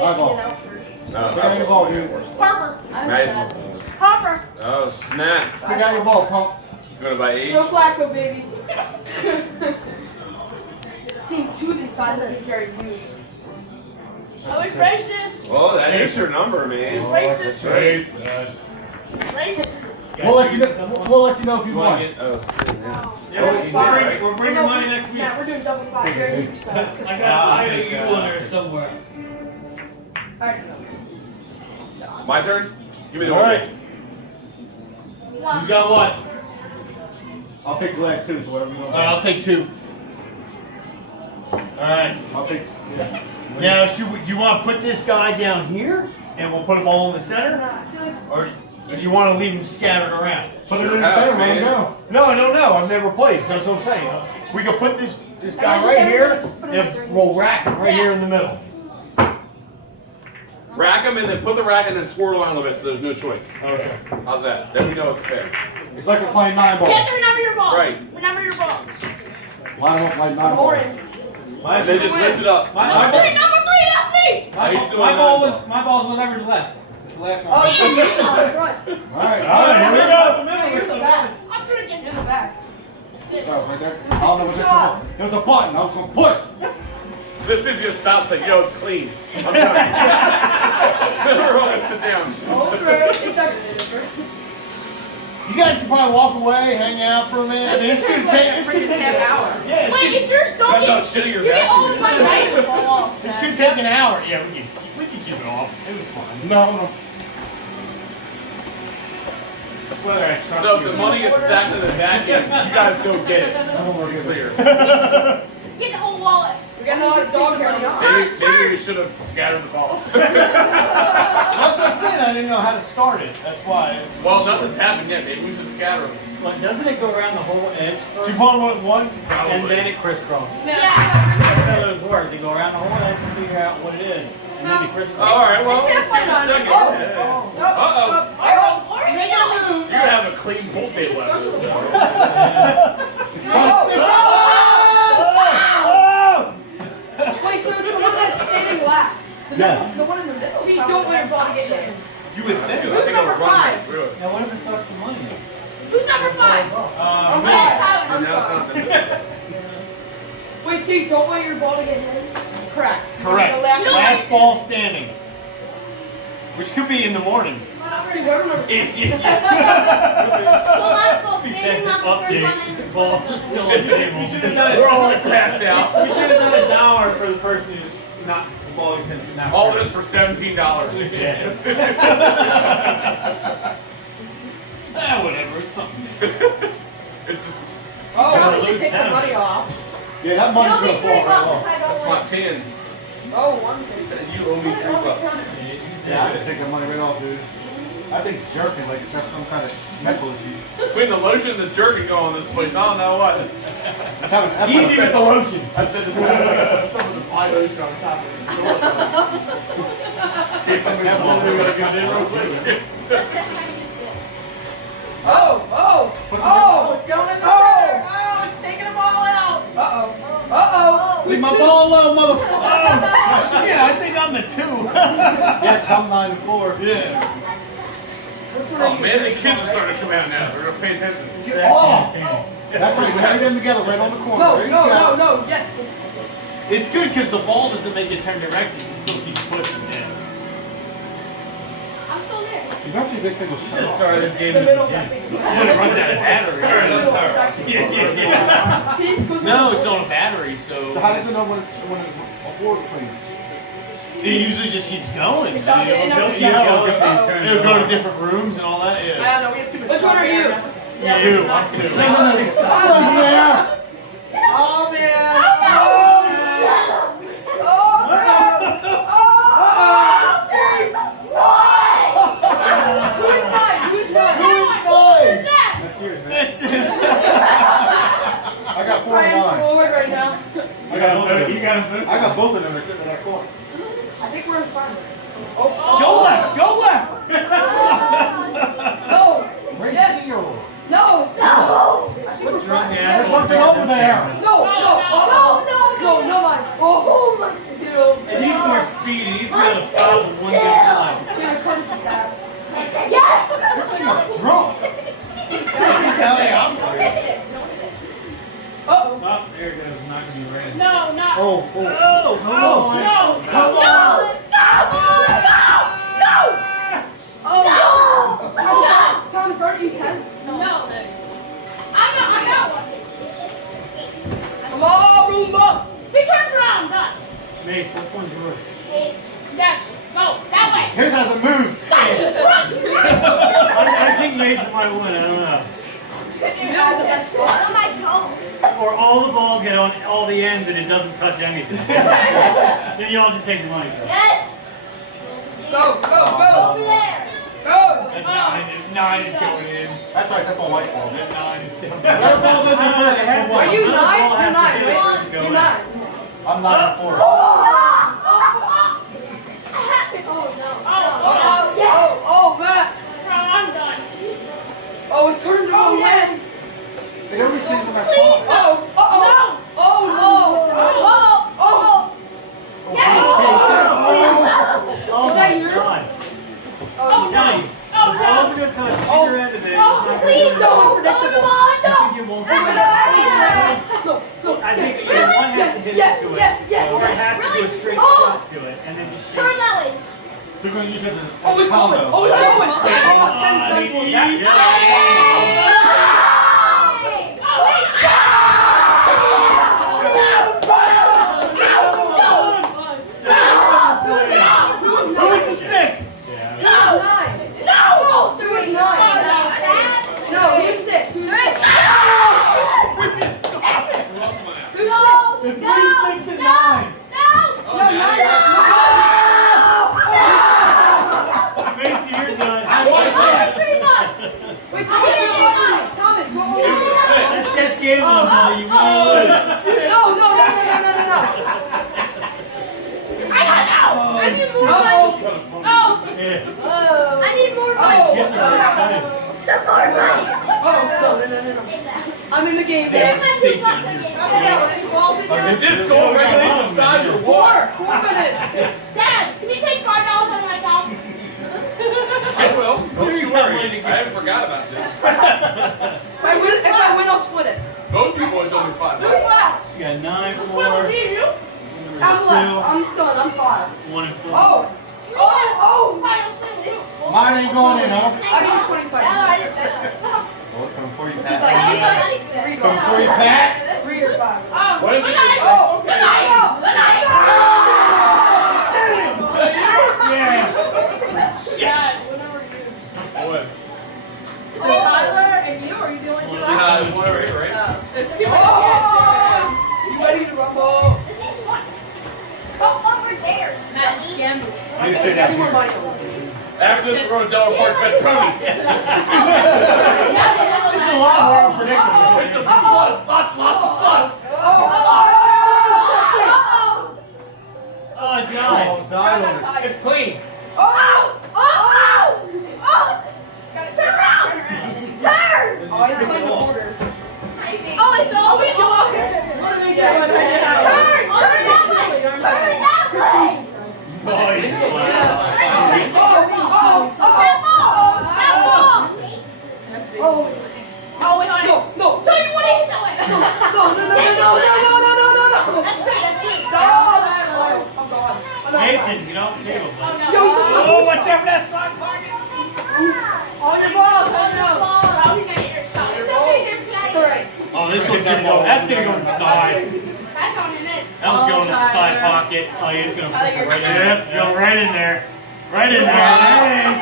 I'm gonna get out first. No, Pick out your ball, dude. Harper. Nice. Harper. Oh, snap. Pick out your ball, punk. Going by age? Joe Flacco, baby. Seen 2 of these 5 that Jerry used. Oh, we raised this. Oh, that is your number, man. He's racist. Right. Racist. We'll let you know if you want. We're bringing money next week. Yeah, we're doing double 5. Jerry, you start. I got you on there somewhere. Alright. My turn? Give me the All right. One. Who's got what? I'll take the last 2, so whatever you want. I'll take 2. All right. I'll take. Yeah. Now, do you want to put this guy down here, and we'll put them all in the center, or do you want to leave them scattered around? Put it in the center, let him go. No, I don't know. I've never played, so that's what I'm saying. We can put this guy right here, and we'll rack him right here in the middle. Rack them and then put the rack and then swirl around a little bit so there's no choice. Okay. How's that? Then we know it's fair. It's like we're playing 9 ball. You have to remember your ball. Right. Remember your ball. Why don't we play 9 ball? Orange. And then just lift it up. Number 3, that's me. My ball's whatever's left. It's the last one. Oh, you're the front. Alright, Here we go. No, you're the back. I'm drinking. You're the back. Oh, right there. I don't know what this is. There's a button. I was going to push. This is your stop saying, yo, it's clean. I'm done. Everyone sit down. You guys can probably walk away, hang out for a minute. It's gonna take an hour. Yeah, Wait, if you're still That's how getting, shitty your you get all the bathroom way is. right and fall off. This could take an hour. Yeah, we can keep it off. It was fun. No. That's whether I trust So if the money is stacked in the back end, you guys don't get it. Clear. Get the whole wallet. We're getting all this dog hair on. Maybe we should have scattered the ball. That's what I said. I didn't know how to start it. That's why. Well, nothing's happened yet. Maybe we should scatter them. But doesn't it go around the whole edge first? Do you want one? And then it crisscrosses. Yeah. That's how those work. They go around the whole edge and figure out what it is. And then they crisscross. All right, well, It's let's give it a second. Uh-oh. You're going to have a clean pool table after this. Wait, so it's the one that's standing wax. Yes. The one in the middle. So you don't want your ball to get hit. You would think. I think number I'm running 5? through it. Now what if it sucks the money? Who's number 5? And now it's not the Wait, so you don't want your ball to get hit? Correct. Correct. The last one. Last ball standing. Which could be in the morning. See, we're number 5. If Well, that's ball you standing text on the first one. update, balls are still on the table. We're all like passed out. We should have done $1 for the person who's not the ball is not. All this for $17. Whatever. It's something. It's just, Oh, we should take the money off. Yeah, that money's It'll be going to fall $3 right if off. I that's don't my win. 10. Oh, one He thing. said you owe me $3. Yeah, I just take that money right off, dude. I think it's jerking, like it's got some kind of mental issue. Between the lotion and the jerky going this place, I don't know what. It's having Easy with the lotion. I said to some of the pie lotion on top of the door. In case I'm going to get in real quick. Oh, it's going in the center. Oh, it's taking them all out. Uh-oh. Leave my ball alone, motherfucker! Shit, I think I'm the 2. Yeah, 'cause I'm 9 and 4. Yeah. Oh man, the kids are starting to come out now. They're going to pay attention. Get off! That's right, marry them together right on the corner. No, There you no, go. no, yes. It's good because the ball doesn't make it turn directions. It still keeps pushing. Yeah. I'm still there. Eventually this thing will shut Should have off. started this game The in the middle beginning. When it runs out of battery. Yeah. No, it's on a battery, So so how does it know when a floor is clean? it usually just keeps going. It does, it never It'll shuts go- off. it'll go to different rooms and all that. I Yeah. don't know, we have too much Which one are you? Yeah, 2. it's not I'm 2. too. No, it's fine, yeah. Oh, man. Who's mine? Who's Who's that? That's it. I got 4 I and am 9. forward right now. I got both of them. You got him. I got both of them. They're sitting in that corner. I think we're in front. Go left. Go left. No. Right Yes. here. No. No. I think we're Drunk fine. ass. What's it over there? No. No. Oh, no. No. No. No. Mine. Oh my. Dude. And he's more speed, and he's got to stop with one good time. Give a courtesy tab. This thing is drunk. This is how they operate. Uh-oh. Stop. There it goes. I'm not going to be ready. No, not. Oh, No! come on. No. Come on. Thomas, aren't you 10? No. I got one. Come on, Roomba! He turns around. Done. Mace, which one's yours? Yes. Go that way. His has a move. I think Mason might win. I don't know. That's the best spot. Or all the balls get on all the ends and it doesn't touch anything. Then you all just take the money. Go! Go! That 9 is going in. That's right, that's my white ball. That 9 is definitely. Your ball doesn't first. That's Are white. you 9? Another ball You're has 9, to right? go You're in. 9. I'm 9 and 4. Oh, Matt! I'm done. Oh, it turned the wrong way. It always stays in my spot. Oh, Is that yours? God. Oh, Tell you, the balls are going to touch either end of it. It's not gonna please do don't. it. Unpredictable. You won't do No, I think yes, one has to hit yes, into it. yes, yes. Or it has to do a straight Oh. shot to it. And then just Turn that way. We're going to use it as Oh, a it's going. combo. Oh, it's going. Yes. 10 cents. Who is the 6? Yeah. No, 9. No. Who is 9? No, who's 6? Who's 6? Who's 6? The 3, 6, and 9. No, 9. Mason, you're done. Wait, Thomas, what were you? That's that gambling ball. You win. No. I need more money. Yeah. I need more money. Get them excited. More money. No. I'm in the game, Give man. me $2 again. Is this goal regulation size or what? 4 minutes. Dad, can you take $5 on my account? I will. Don't you worry. I haven't forgot about this. If I win, I'll split it. Both you boys owe me $5. Who's left? You got 9, 4, Well, me and you. I'm left. I'm still in. I'm 5. 1, and 4. Oh. Final spin with you. Mine ain't going in, huh? I give it 25. Well, it's coming for you, Which is Pat. like Coming for you, Pat. 3 or 5. What is it? Good night. Dad, whatever you do. What? So Tyler and you, are you the only two left? Whatever, right? There's 2 minutes. You ready to rumble? This is fun. Go over there. Matt's gambling. You sit down Any more here. money? After this, we're going to Delaware Park Bet Ponies. This is a lot more unpredictable. It's a slots, lots of slots. Oh, God. Oh, die on it. It's clean. Turn! Oh, he's playing the borders. Oh, it's all we do. What are they doing? Turn! Turn that way! Turn that way! Nice. That ball! Oh, wait, honey. No. No, you want to hit that way. No. That's good, that's good. Stop. Oh, God. Mason, get off the table. Oh, no. Oh, watch out for that slot pocket. On your balls, let me know. Oh, he's gonna get your shot. It's okay, they're flying. It's alright. Oh, this one's gonna go. That's gonna go inside. That's going in this. That was going in the side pocket. Oh, you're going to Tyler, put it right Yep, there. go right in there. Right in there. There it is.